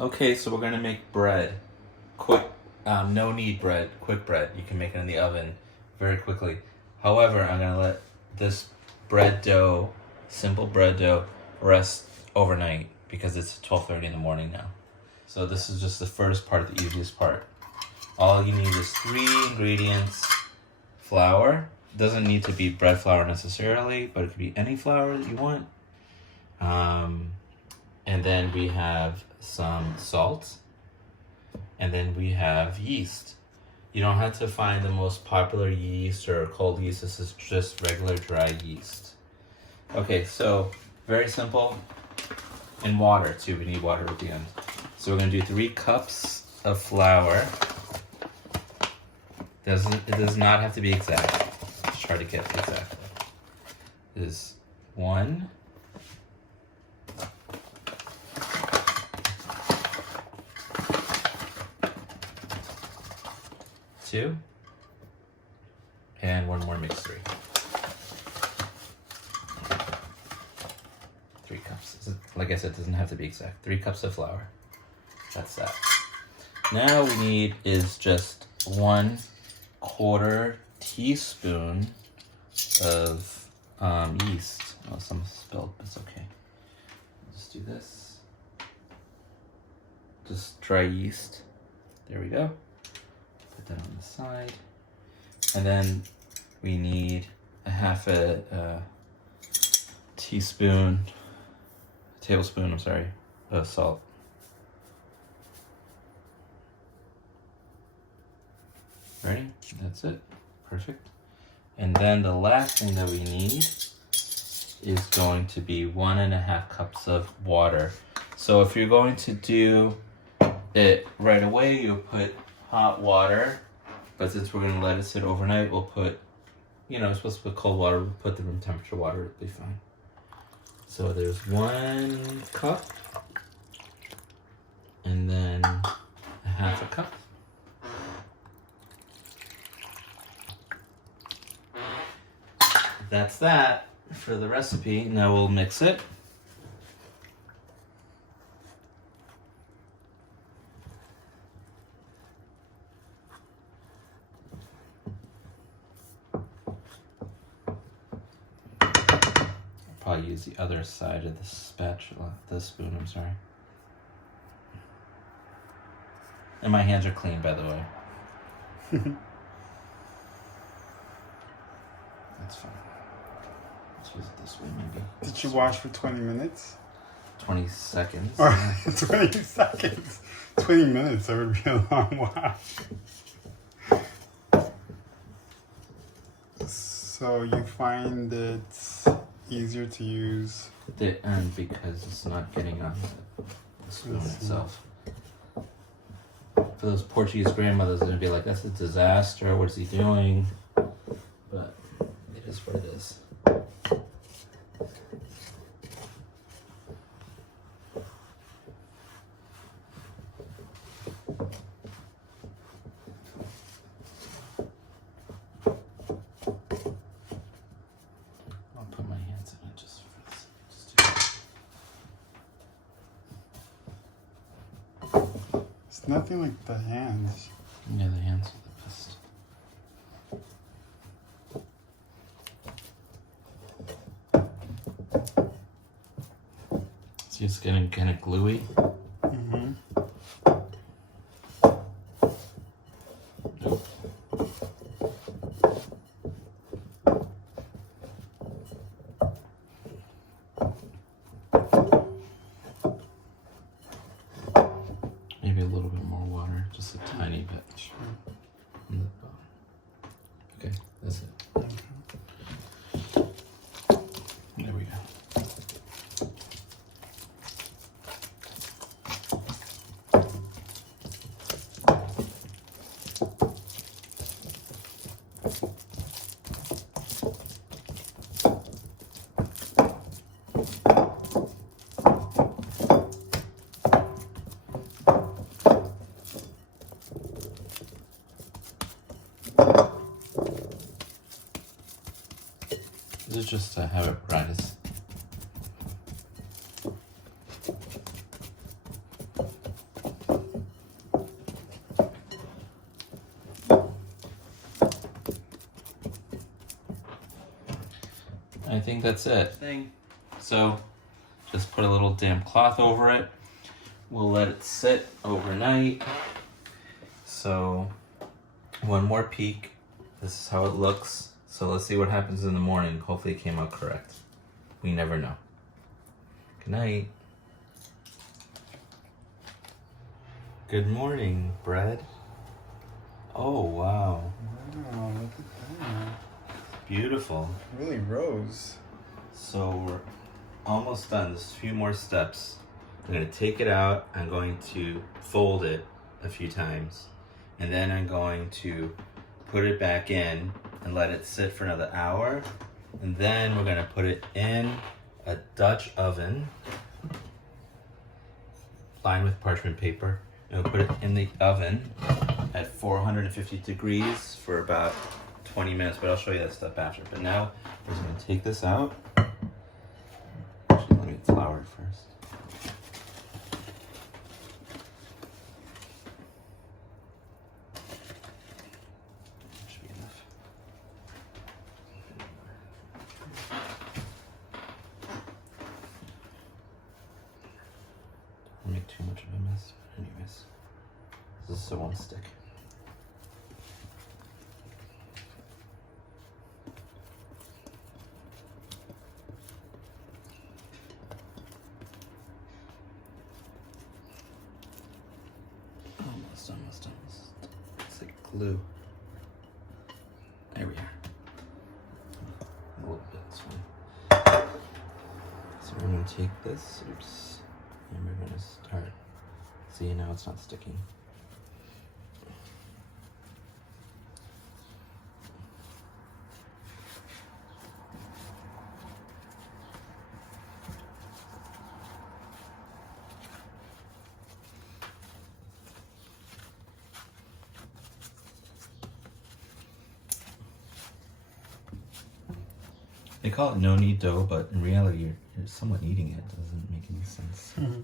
Okay, so we're gonna make bread. Quick, no knead bread, quick bread. You can make it in the oven very quickly. However, I'm gonna let this bread dough, simple bread dough, rest overnight because it's 12:30 in the morning now. So this is just the first part, the easiest part. All you need is 3 ingredients. Flour. Doesn't need to be bread flour necessarily, but it could be any flour that you want. And then we have some salt. And then we have yeast. You don't have to find the most popular yeast or cold yeast. This is just regular dry yeast. Okay, so very simple. And water too. We need water at the end. So we're gonna do 3 cups of flour. It does not have to be exact. Let's try to get it exactly. It is 1. 2, and 1 more, makes 3. 3 cups. Like I said, it doesn't have to be exact. 3 cups of flour. That's that. Now we need is just 1/4 teaspoon of yeast. Oh, some spilled, but it's okay. I'll just do this. Just dry yeast. There we go. Put that on the side. And then we need a half a tablespoon, of salt. Ready? That's it. Perfect. And then the last thing that we need is going to be 1.5 cups of water. So if you're going to do it right away, you'll put hot water. But since we're going to let it sit overnight, we'll put, we're supposed to put cold water. We'll put the room temperature water. It'll be fine. So there's 1 cup. And then 1/2 cup. That's that for the recipe. Now we'll mix it. I'll probably use the other side of the spatula, the spoon, I'm sorry. And my hands are clean, by the way. That's fine. Let's use it this way, maybe. Did you wash for 20 minutes? 20 seconds. Or 20 seconds. 20 minutes, that would be a long wash. So you find it easier to use The end because it's not getting on the spoon itself. For those Portuguese grandmothers, they're gonna be like, that's a disaster, what is he doing? But it is what it is. I'll put my hands in it just for this. It's nothing like the hands. Yeah, the hands are the best. See, it's getting kind of gluey. Mm-hmm. Nope. Maybe a little bit more water, just a tiny bit. Sure. On the bottom. Okay, that's it. There we go. This is just to have it rise. I think that's it. So just put a little damp cloth over it. We'll let it sit overnight. So one more peek. This is how it looks. So let's see what happens in the morning. Hopefully it came out correct. We never know. Good night. Good morning, bread. Oh, wow. Wow, look at that. Beautiful. It really rose. So we're almost done. There's a few more steps. I'm going to take it out. I'm going to fold it a few times. And then I'm going to put it back in and let it sit for another hour. And then we're going to put it in a Dutch oven lined with parchment paper. And we'll put it in the oven at 450 degrees for about 20 minutes, but I'll show you that stuff after. But now we're just going to take this out. Actually, let me flour it first. Should be enough. Don't make too much of a mess. Anyways, this is so it won't stick. Almost. It's like glue. There we are. A little bit, it's fine. So we're gonna take this, oops, and we're gonna start. See, now it's not sticking. They call it no-knead dough, but in reality, you're somewhat kneading it. It doesn't make any sense. Mm-hmm.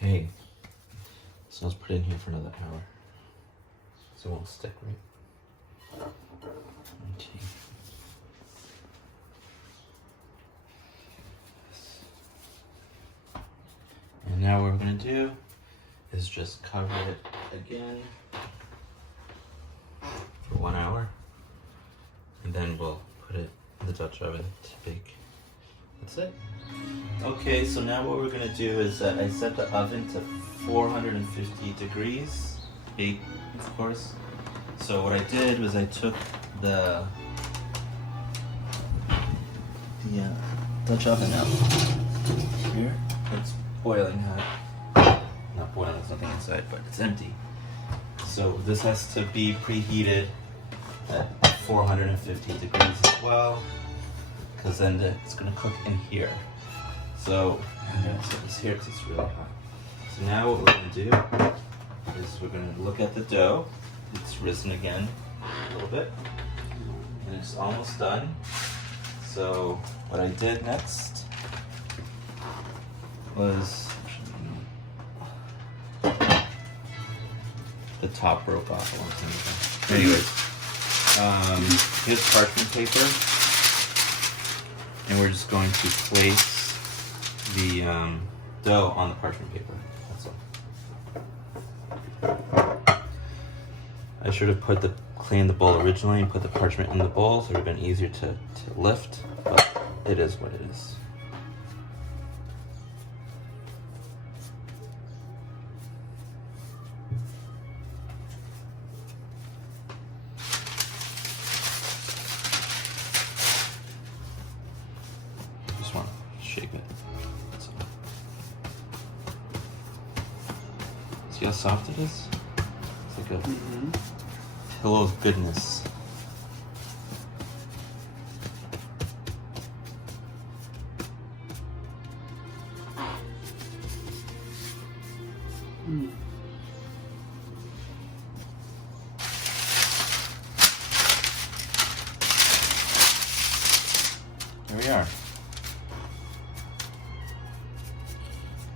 Okay. So let's put it in here for another hour. So it won't stick, right? Okay. And now what we're gonna do is just cover it again for 1 hour. And then we'll put it in the Dutch oven to bake. That's it. Okay, so now what we're gonna do is that I set the oven to 450 degrees, bake, of course. So what I did was I took the Dutch oven out. Here, it's boiling hot. Not boiling, there's nothing inside, but it's empty. So this has to be preheated at 450 degrees as well, because then it's gonna cook in here. So I'm gonna set this here because it's really hot. So now what we're gonna do is we're gonna look at the dough. It's risen again a little bit, and it's almost done. So what I did next was the top broke off a long time ago. Anyways, here's parchment paper, and we're just going to place the dough on the parchment paper. That's all. I should have cleaned the bowl originally and put the parchment in the bowl, so it would have been easier to lift, but it is what it is. Just want to shake it. That's all. See how soft it is? It's like a pillow of goodness. we are.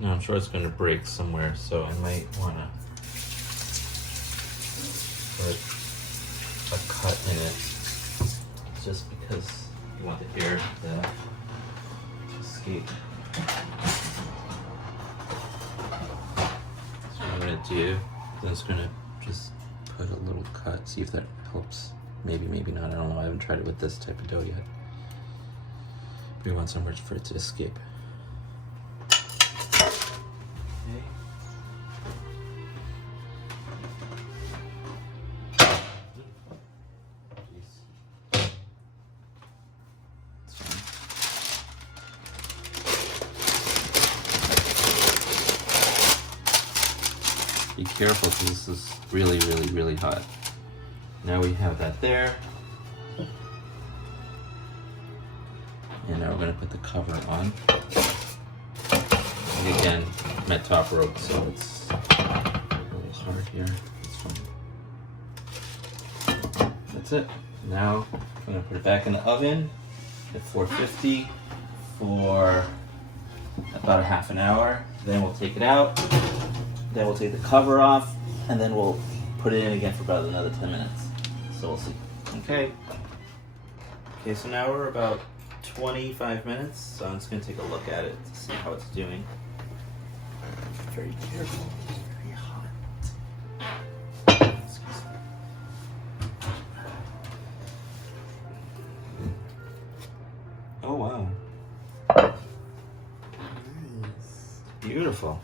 Now I'm sure it's going to break somewhere, so I might want to put a cut in it, just because you want the air to escape. So what I'm going to do is I'm just going to just put a little cut, see if that helps. Maybe, maybe not. I don't know. I haven't tried it with this type of dough yet. We want somewhere for it to escape. Be careful because this is really, really, really hot. Now we have that there. And now we're going to put the cover on. And again, I'm at top rope, so it's a little hard here. It's fine. That's it. Now I'm going to put it back in the oven at 450 for about a half an hour. Then we'll take it out. Then we'll take the cover off, and then we'll put it in again for about another 10 minutes. So we'll see. Okay. Okay, so now we're about 25 minutes, so I'm just going to take a look at it to see how it's doing. Very careful. It's very hot. Excuse me. Oh, wow. Nice. Beautiful.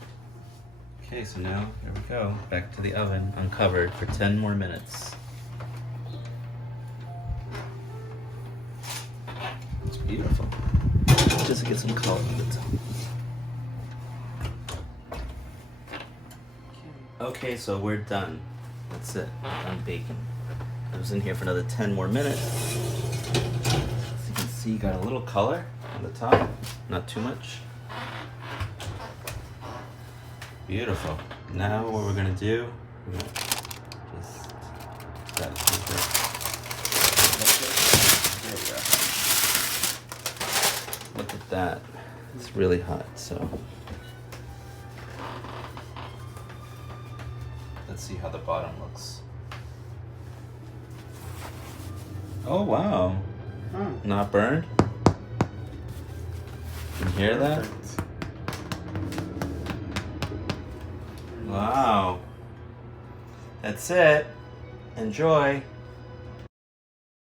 Okay, so now, there we go. Back to the oven, uncovered for 10 more minutes. It's beautiful. Just to get some color on the top. Okay, so we're done. That's it. Done baking. I was in here for another 10 more minutes. As you can see, got a little color on the top. Not too much. Beautiful. Now what we're gonna do, we're gonna just grab paper. There we go. Look at that. It's really hot, so let's see how the bottom looks. Oh wow. Oh, Not burned? Can you hear that? perfect. Wow. That's it. Enjoy.